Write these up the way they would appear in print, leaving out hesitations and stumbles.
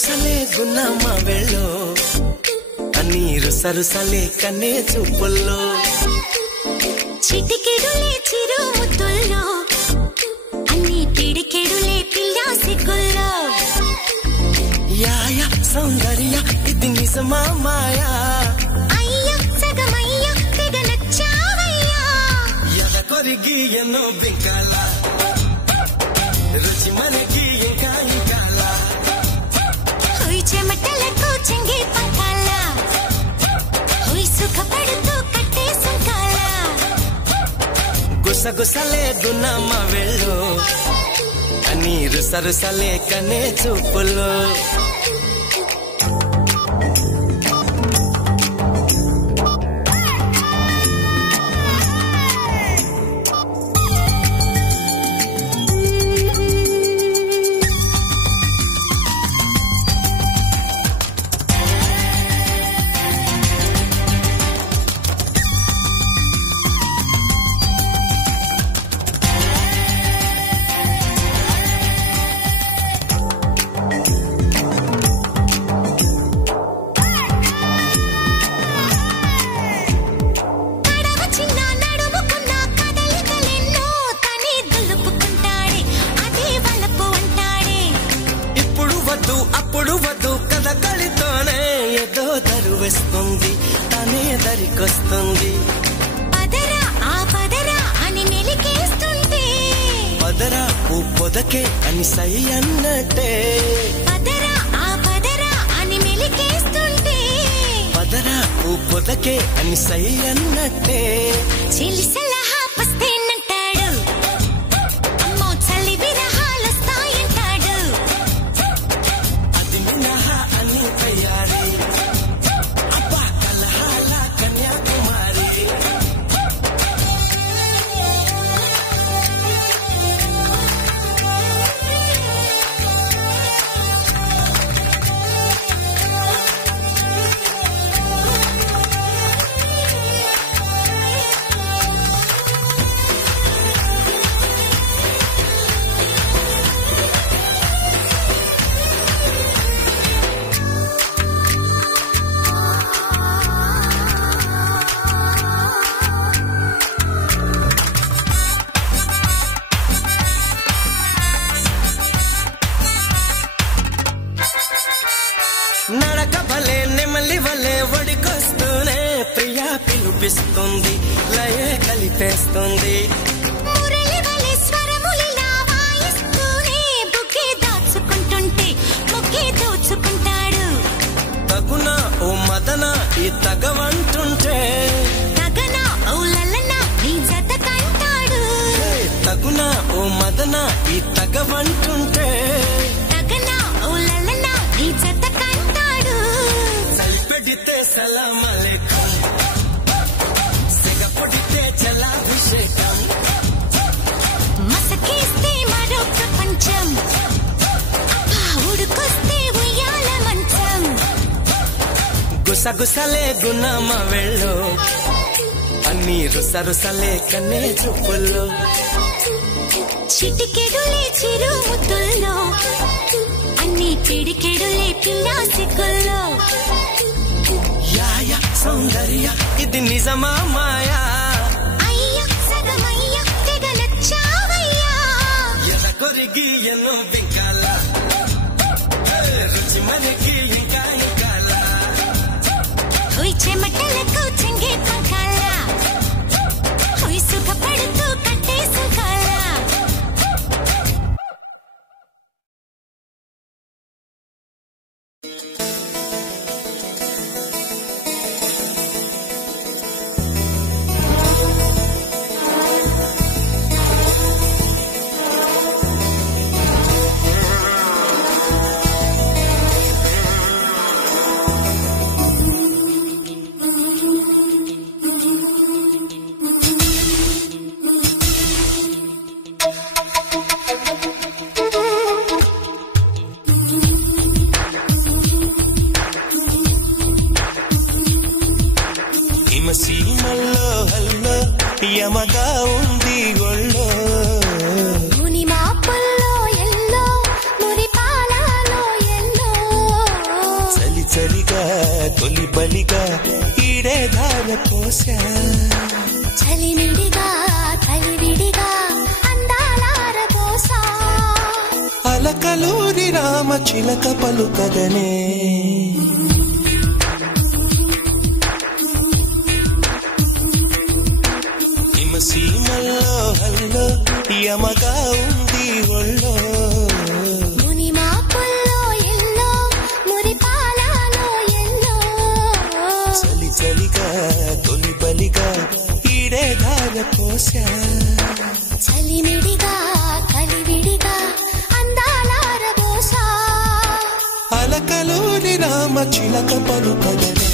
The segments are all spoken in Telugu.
గుసగుసలే గున్నమ్మ వెళ్ళో నీరు సరుసలే కన్నే చూపుల్లో చిటికెడులే చిరు ముద్దుల్లో అన్ని పిడికెడులే పిల్ల సిగ్గుల్లో యాయ సౌందర్య ఇది నిజమా మాయా అయ్య సగమయ్య తెగ నచ్చావయ్యా ఎద కొరిగి ఎన్నో బింకాల రుచి మనకి ఇంకా ఇంకాల హోయ్ చెమటలకు చెంగి పంకాల హోయ్ సుఖపడుతూ కట్టే సుంకాల గుసగుసలే గున్నమ్మ వెళ్ళు నీరు సరుసలే కన్నే చూపుల్లో అప్పుడు వద్దు కథ కలితోనే ఏదో దరువేస్తుంది తనే దరికొస్తుంది పదరా ఆ పదరా అని మెలికేస్తుంటే పదరా ఓ పొదకే అని సై అన్నట్టే పదరా ఆ పదరా అని మెలికేస్తుంటే పదరా ఓ పొదకే అని సై అన్నట్టే చెలిసలహా పస్తేనంటాడు అమ్మో చలి విరహాలొస్తాయంటాడు అది మినహా అని తయారీ అబ్బా కలహాల కన్యాకుమారి నడక భలే నెమలి వలే ఒడికొస్తూనే ప్రియా పిలుపిస్తుంది లయే కలిపేస్తుంది మురళి వలె స్వరములిలా వాయిస్తూనే బుకే దాచుకుంటుంటే ముకే దోచుకుంటాడు తగున ఓ మదన ఈ తగవంటుంటే తగన ఓ లలన నీ జత కంటాడు తగున ఓ మదన ఈ తగవంటుంటే తగన ఓ లలన నీ జత కంటాడు సల్పెడితే సలాం అలైకుం సిగపొడితే జలాభిషేకం మసకేస్తే మరో ప్రపంచం అబ్బా ఉడుకొస్తే ఉయ్యాల మంచం గుసగుసలే గున్నమ్మ వెళ్ళు నీరు సరుసలే కన్నే చూపుల్లో చిటికెడులే చిరు ముద్దుల్లో అన్ని పిడికెడులే పిల్ల సిగ్గుల్లో యాయ సౌందర్య ఇది నిజమా మాయా అయ్య సగమయ్య తెగ నచ్చావయ్యా ఎద కొరిగి ఎన్నో బింకాల రుచి మనకి ఇంకా ఇంకాల హోయ్ చెమటలకు చెంగే పంకాల హోయ్ సుఖపడుతూ కట్టే సుఖాల సీమల్లో హల్లో యమగా ఉంది ఒళ్ళో ముని మాపల్లో ఎల్లో మురి పాలలో ఎల్లో తొలి బలిగా ఈడే ధార పోసా చలిమిడిగా కలివిడిగా అందాలార పోసా అలకలూరి రామ చిలక పలుకగనే హిమసీమల్లో హల్లో యమగా ఉంది ఒళ్ళో మునిమాపుల్లో ఎల్లో మురిపాలలో ఎల్లో చలి చలిగా తొలి బలిగా ఈడే ధార పోసా చలిమిడిగా కలివిడిగా అందాలార పోసా అలకలూరి రామ చిలక పలుకగనే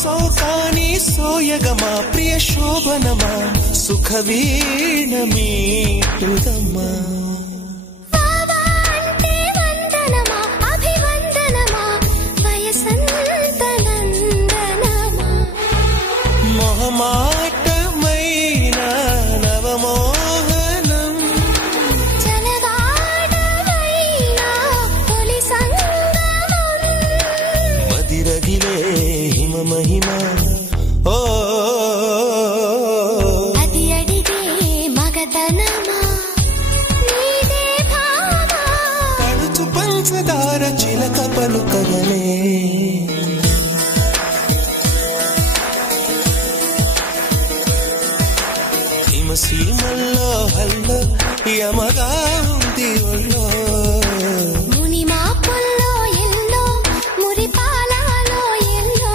సోకాని సోయగమా ప్రియ శోభనమా సుఖవీణ మీటుదమ్మా మొహమాటమైన నవమోహనం మదిరగిలే హిమ మహిమ ఓ అది అడిగే మగతనమా నీదే భావా పడుచు పంచదార చిలక పలుకగనే హిమసీమల్లో హల్లో యమగా ఉంది ఒళ్ళో మునిమాపుల్లో ఎల్లో మురిపాలలో ఎల్లో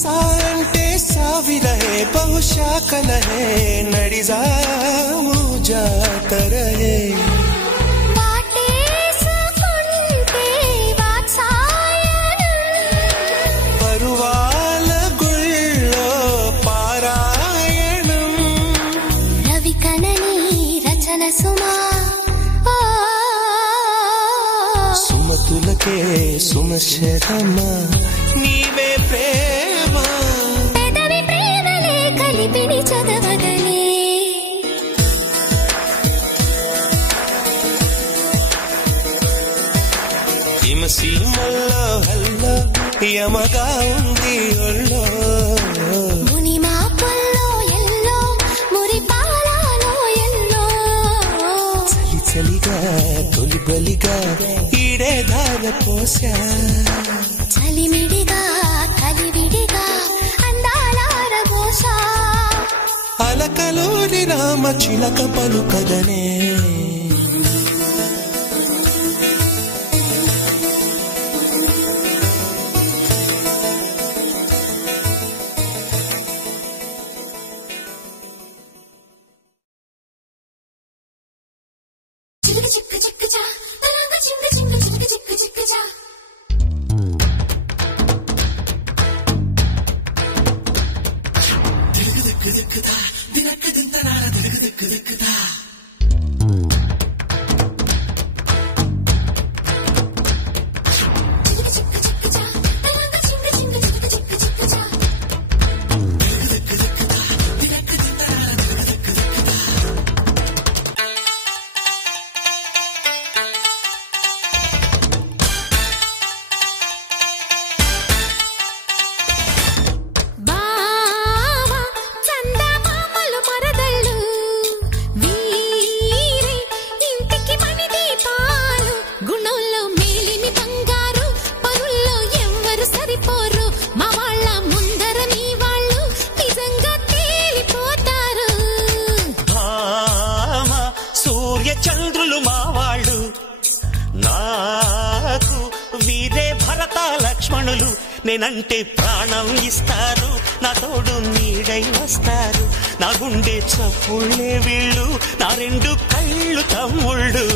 సాంటే సావిరహే ಬಹುಶಾಕಲಹೇ నడిజాము జాతరహే పరువాల గుళ్ళో పారాయణం రవికనని రచన సుమా సుమతులకే సుమశరమ నీవే ప్రేమ పెదవి ప్రేమలే కలిపిని చదవగలే హిమసీమల్లో హల్లో యమగా ఉంది ఒళ్ళో మునిమాపుల్లో ఎల్లో మురిపాలలో ఎల్లో చలి చలిగా తొలి బలిగా ఈడే ధార పోసా చలిమిడిగా కలివిడిగా అందాలార పోసా అలకలూరి రామ చిలక పలుకగనే చిక్క చిక్క చిక్క చా తరంగ చింగ చింగ చిక్క చిక్క చిక్క చా చంద్రులు మావాళ్ళు నాకు వీరే భరత లక్ష్మణులు నేనంటే ప్రాణం ఇస్తారు నా తోడు నీడై వస్తారు నా గుండె చప్పుళ్ళే వీళ్ళు నా రెండు కళ్ళు తమ్ముళ్ళు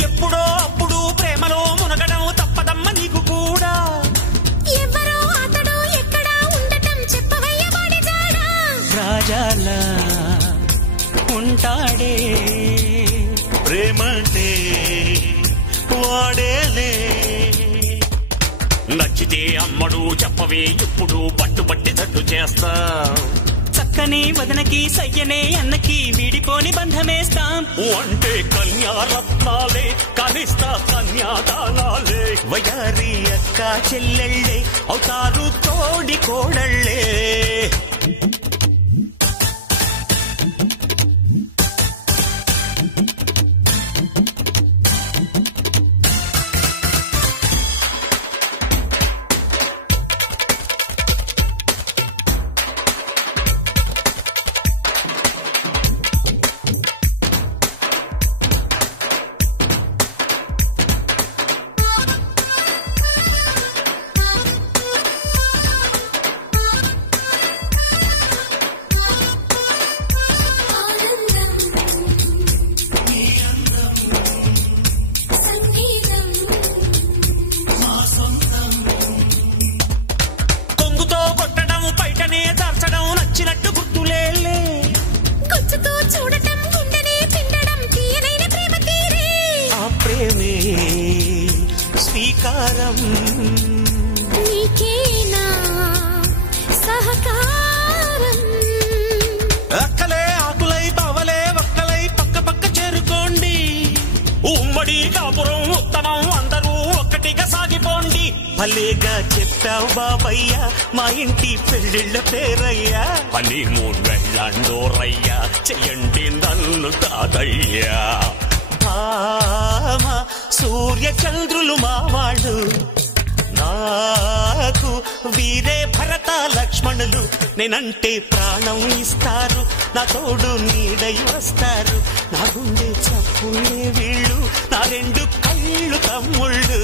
ఎప్పుడో అప్పుడు ప్రేమలో మునగడం తప్పదమ్మ నీకు కూడా ఎవరో అతడు ఎక్కడ ఉండటం చెప్పవయ్య వాడి జాడ రాజాల ఉంటాడే ప్రేమంటే వాడేలే నచ్చితే అమ్మడు చెప్పవే ఇప్పుడు పట్టుబట్టి తట్టు చేస్తా చక్కని వదనకి సయ్యనే అన్నకి వీడిపోని బంధమేస్తాం అంటే కన్యారత్నాలే కనిస్తా కన్యాదానాలే వయారి అక్క చెల్లెళ్ళే అవుతారు తోడి కోడళ్ళే స్వీకారం నీకేనా సహకారం అక్కలే ఆకులై బావలే ఒక్కలై పక్క పక్క చేరుకోండి ఉమ్మడి కాపురం ఉత్తమం అందరూ ఒక్కటిగా సాగిపోండి భలేగా చెప్పావు బాబయ్య మా ఇంటి పెళ్ళిళ్ళ పేరయ్యా హనీమూన్ వెళ్ళండోరయ్యా చెయ్యండి నన్ను కాదయ్యా సూర్య చంద్రులు మావాళ్ళు నాకు వీరే భరత లక్ష్మణులు నేనంటే ప్రాణం ఇస్తారు నా తోడు నీడై వస్తారు నా గుండె చప్పుళ్ళే వీళ్ళు నా రెండు కళ్ళు తమ్ముళ్ళు